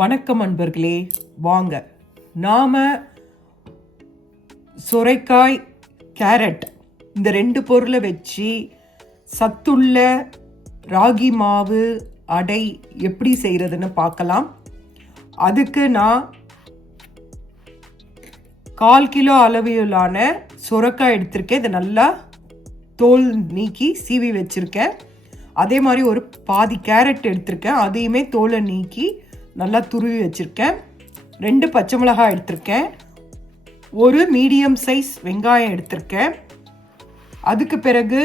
வணக்கம் அன்பர்களே, வாங்க நாம் சுரைக்காய் கேரட் இந்த ரெண்டு பொருளை வச்சு சத்துள்ள ராகி மாவு அடை எப்படி செய்கிறதுன்னு பார்க்கலாம். அதுக்கு நான் 1/4 கிலோ அளவிலான சுரைக்காய் எடுத்திருக்கேன். இதை நல்லா தோல் நீக்கி சீவி வச்சுருக்கேன். அதே மாதிரி ஒரு பாதி கேரட் எடுத்திருக்கேன், அதையுமே தோலை நீக்கி நல்லா துருவி வச்சுருக்கேன். 2 பச்சை மிளகாய் எடுத்திருக்கேன். ஒரு மீடியம் சைஸ் வெங்காயம் எடுத்திருக்கேன். அதுக்கு பிறகு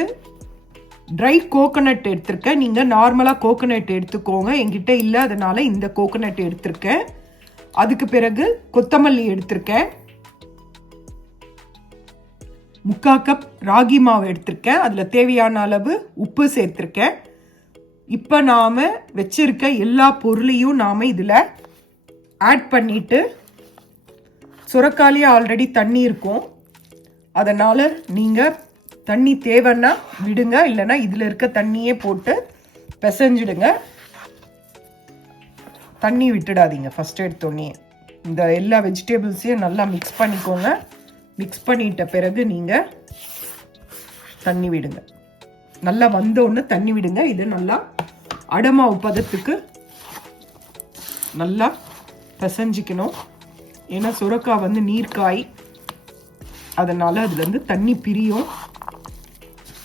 ட்ரை கோகோனட் எடுத்திருக்கேன். நீங்கள் நார்மலாக கோகோனட் எடுத்துக்கோங்க, என்கிட்ட இல்லை, அதனால் இந்த கோகோனட் எடுத்திருக்கேன். அதுக்கு பிறகு கொத்தமல்லி எடுத்திருக்கேன். 3/4 கப் ராகி மாவு எடுத்திருக்கேன். அதில் தேவையான அளவு உப்பு சேர்த்துருக்கேன். இப்போ நாம் வச்சிருக்க எல்லா பொருளையும் நாம் இதில் ஆட் பண்ணிவிட்டு, சுரைக்காயிலே ஆல்ரெடி தண்ணி இருக்கும், அதனால் நீங்கள் தண்ணி தேவைன்னா விடுங்க, இல்லைன்னா இதில் இருக்க தண்ணியே போட்டு பிசைஞ்சிடுங்க. தண்ணி விட்டுடாதீங்க. ஃபஸ்ட் எடுத்தோடனே இந்த எல்லா வெஜிடபிள்ஸையும் நல்லா மிக்ஸ் பண்ணிக்கோங்க. மிக்ஸ் பண்ணிட்ட பிறகு நீங்கள் தண்ணி விடுங்க. நல்லா வந்தோன்னு தண்ணி விடுங்க. இது நல்லா அடமாவு பதத்துக்கு நல்லா பிசைஞ்சிக்கணும். ஏன்னா சுரைக்காய் வந்து நீர்க்காய், அதனால் அதுலேருந்து தண்ணி பிரியும்.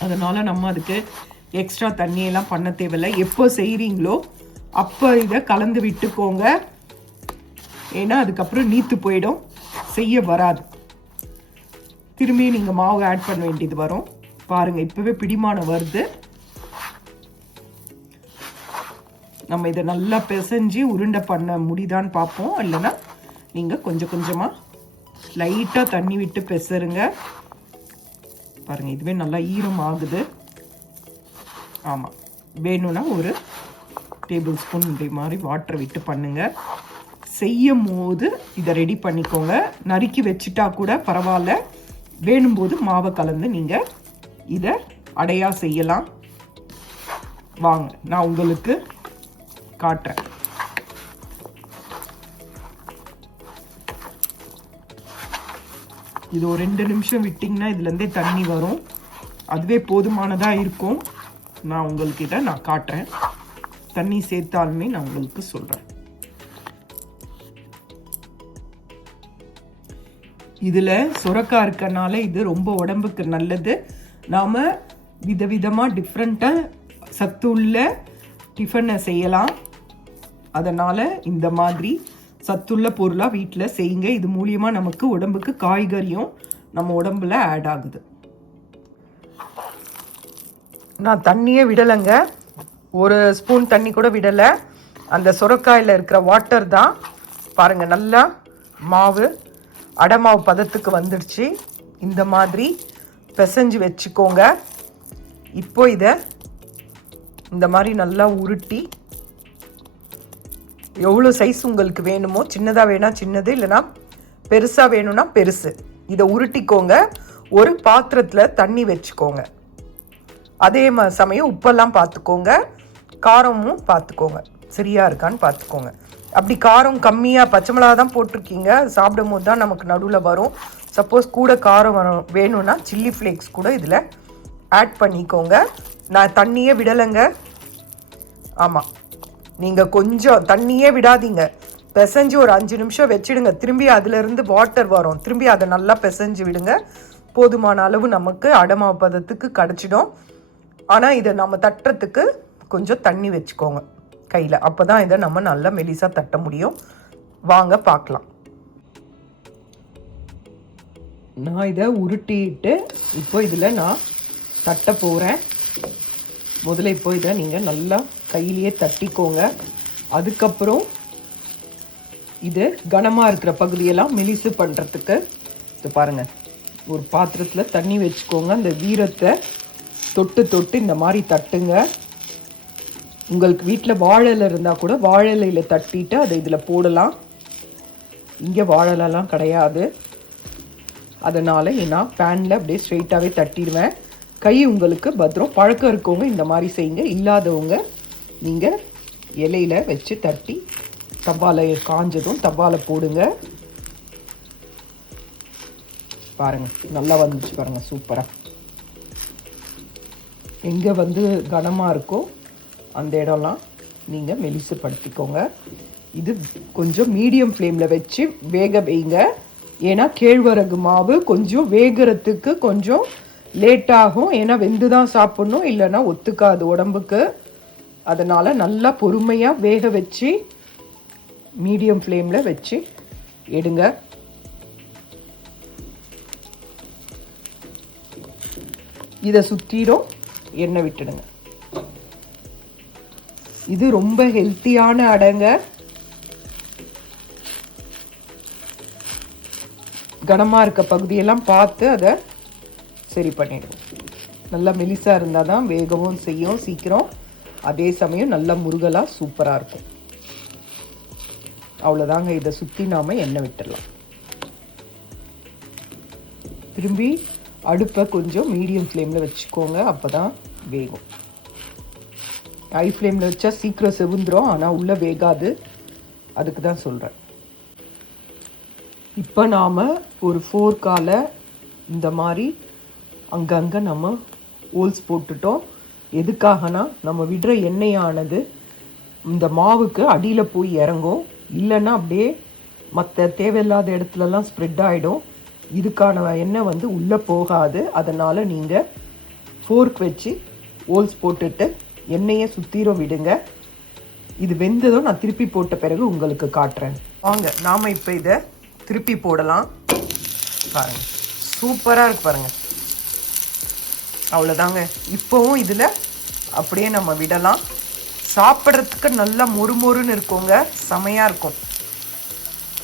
அதனால் நம்ம அதுக்கு எக்ஸ்ட்ரா தண்ணியெல்லாம் பண்ண தேவையில்லை. எப்போ செய்கிறீங்களோ அப்போ இதை கலந்து விட்டுக்கோங்க. ஏன்னா அதுக்கப்புறம் நீத்து போயிடும், செய்ய வராது. திரும்பி நீங்கள் மாவு ஆட் பண்ண வேண்டியது வரும். பாருங்கள், இப்போவே பிடிமானம் வருது. நம்ம இதை நல்லா பிசைஞ்சு உருண்டை பண்ண முடியுதான்னு பார்ப்போம். இல்லைன்னா நீங்கள் கொஞ்சம் கொஞ்சமாக லைட்டாக தண்ணி விட்டு பிசருங்க. பாருங்கள், இதுவே நல்லா ஈரம் ஆகுது. ஆமாம், வேணும்னா ஒரு டேபிள் ஸ்பூன் இந்த மாதிரி வாட்டரை விட்டு பண்ணுங்கள். செய்யும் போது இதை ரெடி பண்ணிக்கோங்க. நறுக்கி வச்சுட்டா கூட பரவாயில்ல, வேணும்போது மாவை கலந்து நீங்கள் இதை அடையா செய்யலாம். வாங்க நான் உங்களுக்கு காட்டுறேன். இது ஒரு 2 நிமிஷம் விட்டிங்கன்னா இதுலேருந்தே தண்ணி வரும், அதுவே போதுமானதாக இருக்கும். நான் உங்களுக்கு இதை காட்டுறேன். தண்ணி சேர்த்தாலுமே நான் உங்களுக்கு சொல்கிறேன். இதில் சுரைக்காய் இருக்கனால இது ரொம்ப உடம்புக்கு நல்லது. நாம் விதவிதமாக டிஃப்ரெண்ட்டாக சத்துள்ள டிஃபனை செய்யலாம். அதனால் இந்த மாதிரி சத்துள்ள பொருளாக வீட்டில் செய்யுங்க. இது மூலியமாக நமக்கு உடம்புக்கு காய்கறியும் நம்ம உடம்புல ஆட் ஆகுது. நான் தண்ணியே விடலைங்க, ஒரு ஸ்பூன் தண்ணி கூட விடலை. அந்த சுரைக்காயில் இருக்கிற வாட்டர் தான். பாருங்கள், நல்லா மாவு அடமாவு பதத்துக்கு வந்துடுச்சு. இந்த மாதிரி பிசைஞ்சு வச்சுக்கோங்க. இப்போ இதை இந்த மாதிரி நல்லா உருட்டி, எவ்வளோ சைஸ் உங்களுக்கு வேணுமோ, சின்னதாக வேணா சின்னது, இல்லைனா பெருசாக வேணும்னா பெருசு, இதை உருட்டிக்கோங்க. ஒரு பாத்திரத்தில் தண்ணி வச்சுக்கோங்க. அதே சமயம் உப்பெல்லாம் பார்த்துக்கோங்க, காரமும் பார்த்துக்கோங்க, சரியாக இருக்கான்னு பார்த்துக்கோங்க. அப்படி காரம் கம்மியாக, பச்சை மிளகா தான் போட்டிருக்கீங்க, சாப்பிடும் போது தான் நமக்கு நடுவில் வரும். சப்போஸ் கூட காரம் வேணும்னா சில்லி ஃப்ளேக்ஸ் கூட இதில் ஆட் பண்ணிக்கோங்க. நான் தண்ணியே விடலைங்க. ஆமாம், நீங்கள் கொஞ்சம் தண்ணியே விடாதீங்க, பிசைஞ்சு ஒரு 5 நிமிஷம் வச்சுடுங்க. திரும்பி அதிலிருந்து வாட்டர் வரும், திரும்பி அதை நல்லா பிசைஞ்சு விடுங்க. போதுமான அளவு நமக்கு அடமாவு பதத்துக்கு கிடச்சிடும். ஆனால் இதை நம்ம தட்டுறதுக்கு கொஞ்சம் தண்ணி வச்சுக்கோங்க கையில், அப்போ தான் இதை நம்ம நல்லா மெலிசாக தட்ட முடியும். வாங்க பார்க்கலாம். நான் இதை உருட்டிட்டு இப்போ இதில் நான் தட்ட போகிறேன். முதல்ல இப்போ இதை நீங்கள் நல்லா கையிலேயே தட்டிக்கோங்க. அதுக்கப்புறம் இது கனமாக இருக்கிற பகுதியெல்லாம் மெலிசு பண்ணுறதுக்கு இது பாருங்கள், ஒரு பாத்திரத்தில் தண்ணி வச்சுக்கோங்க. அந்த வீரத்தை தொட்டு தொட்டு இந்த மாதிரி தட்டுங்க. உங்களுக்கு வீட்டில் வாழை இருந்தால் கூட வாழலையில் தட்டிட்டு அதை இதில் போடலாம். இங்கே வாழலாம் கிடையாது, அதனால் நான் பேனில் அப்படியே ஸ்ட்ரெயிட்டாகவே தட்டிடுவேன். கை உங்களுக்கு பத்திரம். பழக்கம் இருக்கவங்க இந்த மாதிரி செய்யுங்க, இல்லாதவங்க நீங்கள் இலையில் வச்சு தட்டி தவாலை காஞ்சதும் தவாலை போடுங்க. பாருங்க நல்லா வந்துச்சு பாருங்க, சூப்பராக. எங்கே வந்து கனமாக இருக்கோ அந்த இடம்லாம் நீங்கள் மெலிசுப்படுத்திக்கோங்க. இது கொஞ்சம் மீடியம் ஃப்ளேமில் வச்சு வேக வைங்க. ஏன்னா கேழ்வரகு மாவு கொஞ்சம் வேகிறதுக்கு கொஞ்சம் லேட்டாகும். ஏன்னா வெந்து தான் சாப்பிட்ணும், இல்லைன்னா ஒத்துக்காது உடம்புக்கு. அதனால் நல்லா பொறுமையாக வேக வச்சு மீடியம் ஃப்ளேமில் வச்சு எடுங்க. இதை சுற்றிடும் எண்ணெய் விட்டுடுங்க. இது ரொம்ப ஹெல்த்தியான அடைங்க. கனமாக இருக்க பகுதியெல்லாம் பார்த்து அதை சரி பண்ணிடுவோம். நல்லா மெலிசாக இருந்தால் தான் வேகவும் செய்யும் சீக்கிரம். அதே சமயம் நல்லா முருகலாக சூப்பராக இருக்கும். அவ்வளோதாங்க. இதை சுற்றி நாம் எண்ணெய் விட்டுடலாம். திரும்பி அடுப்பை கொஞ்சம் மீடியம் ஃப்ளேமில் வச்சுக்கோங்க, அப்போ தான் வேகும். ஹை ஃப்ளேமில் வச்சா சீக்கிரம் செவுந்துடும், ஆனால் உள்ளே வேகாது. அதுக்கு தான் சொல்கிறேன். இப்போ நாம் ஒரு ஃபோர்க்கால இந்த மாதிரி அங்கங்கே நம்ம ஹோல்ஸ் போட்டுட்டோம். எதுக்காகனா நம்ம விடுற எண்ணெயானது இந்த மாவுக்கு அடியில் போய் இறங்கும், இல்லைன்னா அப்படியே மற்ற தேவையில்லாத இடத்துலலாம் ஸ்ப்ரெட் ஆகிடும். இதுக்கான எண்ணெய் வந்து உள்ளே போகாது. அதனால் நீங்கள் ஃபோர்க் வச்சு ஹோல்ஸ் போட்டுட்டு எண்ணெயை சுற்றிரும் விடுங்க. இது வெந்ததும் நான் திருப்பி போட்ட பிறகு உங்களுக்கு காட்டுறேன். வாங்க நாம் இப்போ இதை திருப்பி போடலாம். பாருங்கள் சூப்பராக இருக்கு பாருங்கள். அவ்வளோதாங்க. இப்போவும் இதில் அப்படியே நம்ம விடலாம். சாப்பிட்றதுக்கு நல்லா மொறுமொறுன்னு இருக்குங்க, செமையாக இருக்கும்.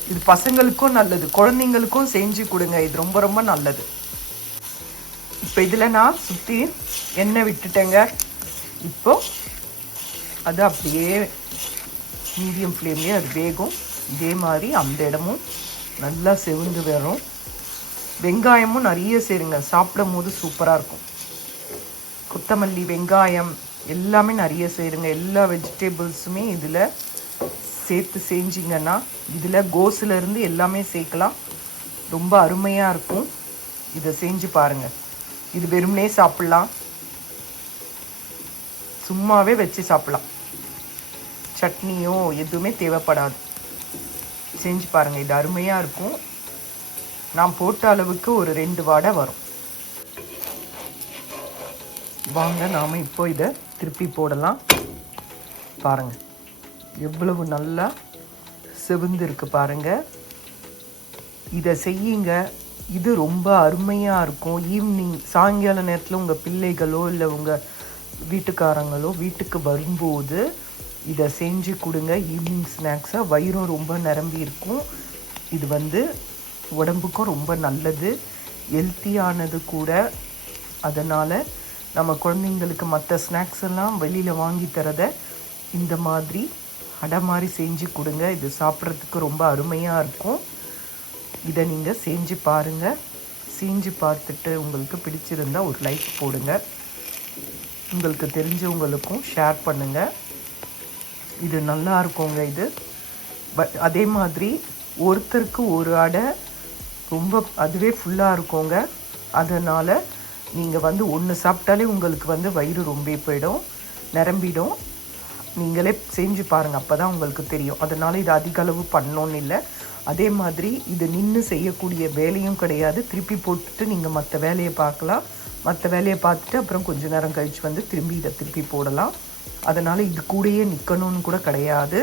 இது பசங்களுக்கும் நல்லது, குழந்தைங்களுக்கும் செஞ்சு கொடுங்க. இது ரொம்ப ரொம்ப நல்லது. இப்போ இதில் நான் சுற்றி எண்ணெய் விட்டுட்டேங்க. இப்போ அது அப்படியே மீடியம் ஃப்ளேம்லேயே அது வேகும். இதே மாதிரி அந்த இடமும் நல்லா செவந்து வரும். வெங்காயமும் நிறைய சேருங்க, சாப்பிடும் போது சூப்பராக இருக்கும். கொத்தமல்லி, வெங்காயம் எல்லாமே நிறைய சேருங்க. எல்லா வெஜிடபிள்ஸுமே இதில் சேர்த்து செஞ்சிங்கன்னா, இதில் கோஸிலேருந்து எல்லாமே சேர்க்கலாம். ரொம்ப அருமையாக இருக்கும். இதை செஞ்சு பாருங்கள். இது வெறுமனே சாப்பிட்லாம், சும்மாவே வச்சு சாப்பிட்லாம். சட்னியோ எதுவுமே தேவைப்படாது. செஞ்சு பாருங்கள், இது அருமையாக இருக்கும். நான் போட்ட அளவுக்கு ஒரு 2 வடை வரும். வாங்க நாம் இப்போ இதை திருப்பி போடலாம். பாருங்கள் எவ்வளவு நல்லா செவந்து இருக்கு பாருங்கள். இதை செய்யுங்க, இது ரொம்ப அருமையாக இருக்கும். ஈவினிங் சாயங்கால நேரத்தில் உங்கள் பிள்ளைகளோ இல்லை உங்கள் வீட்டுக்காரங்களோ வீட்டுக்கு வரும்போது இதை செஞ்சு கொடுங்க. ஈவினிங் ஸ்நாக்ஸாக வயிறும் ரொம்ப நிரம்பி இருக்கும். இது வந்து உடம்புக்கும் ரொம்ப நல்லது, ஹெல்த்தியானது கூட. அதனால் நம்ம குழந்தைங்களுக்கு மற்ற ஸ்நாக்ஸ் எல்லாம் வெளியில் வாங்கி தரதை இந்த மாதிரி அடை மாதிரி செஞ்சு கொடுங்க. இது சாப்பிட்றதுக்கு ரொம்ப அருமையாக இருக்கும். இதை நீங்கள் செஞ்சு பாருங்கள். செஞ்சு பார்த்துட்டு உங்களுக்கு பிடிச்சிருந்தால் ஒரு லைக் போடுங்க. உங்களுக்கு தெரிஞ்சவங்களுக்கும் ஷேர் பண்ணுங்கள். இது நல்லா இருக்குங்க இது. அதே மாதிரி ஒருத்தருக்கு ஒரு அடை ரொம்ப அதுவே ஃபுல்லாக இருக்குங்க. அதனால் நீங்கள் வந்து ஒன்று சாப்பிட்டாலே உங்களுக்கு வந்து வயிறு ரொம்ப போயிடும், நிரம்பிடும். நீங்களே செஞ்சு பாருங்கள், அப்போ தான் உங்களுக்கு தெரியும். அதனால் இது அதிக அளவு பண்ணோன்னு இல்லை. அதே மாதிரி இது நின்று செய்யக்கூடிய வேலையும் கிடையாது. திருப்பி போட்டுட்டு நீங்கள் மற்ற வேலையை பார்க்கலாம். மற்ற வேலையை பார்த்துட்டு அப்புறம் கொஞ்சம் நேரம் கழித்து வந்து திரும்பி இதை திருப்பி போடலாம். அதனால் இது கூடயே நிற்கணும்னு கூட கிடையாது.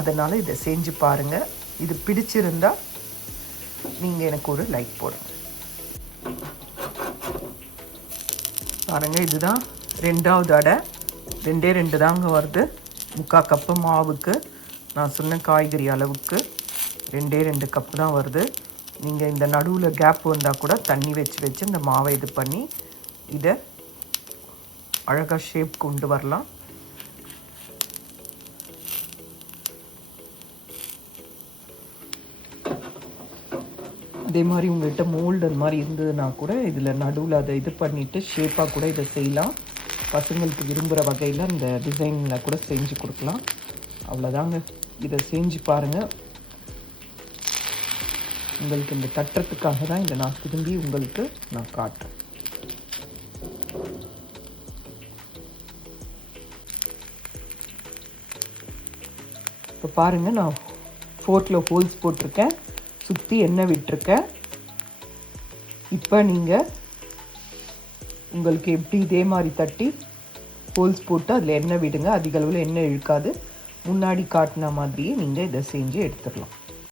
அதனால் இதை செஞ்சு பாருங்கள். இது பிடிச்சிருந்தால் நீங்கள் எனக்கு ஒரு லைக் போடுங்க. பாருங்கள், இதுதான் 2வது அடை. 2 தாங்க வருது. 3/4 கப்பு மாவுக்கு நான் சொன்ன காய்கறி அளவுக்கு 2 கப்பு தான் வருது. நீங்கள் இந்த நடுவில் கேப் வந்தால் கூட தண்ணி வச்சு இந்த மாவை இது பண்ணி இதை அழகாக ஷேப் கொண்டு வரலாம். இதே மாதிரி உங்கள்கிட்ட மோல்டு அந்த மாதிரி இருந்ததுன்னா கூட இதில் நடுவில் அதை இது பண்ணிவிட்டு ஷேப்பாக கூட இதை செய்யலாம். பசங்களுக்கு விரும்புகிற வகையில் இந்த டிசைனில் கூட செஞ்சு கொடுக்கலாம். அவ்வளோதாங்க. இதை செஞ்சு பாருங்கள். உங்களுக்கு இந்த தட்டுறதுக்காக தான் இதை நான் திரும்பி உங்களுக்கு நான் காட்டுறேன். இப்போ பாருங்கள், நான் ஃபோர்க்கில் ஹோல்ஸ் போட்டிருக்கேன், சுற்றி எண்ணெய் விட்டுருக்கேன். இப்போ நீங்கள் உங்களுக்கு எப்படி இதே மாதிரி தட்டி ஹோல்ஸ் போட்டு அதில் எண்ணெய் விடுங்க. அதிக அளவில் எண்ணெய் இழுக்காது. முன்னாடி காட்டின மாதிரியே நீங்கள் இதை செஞ்சு எடுத்துடலாம்.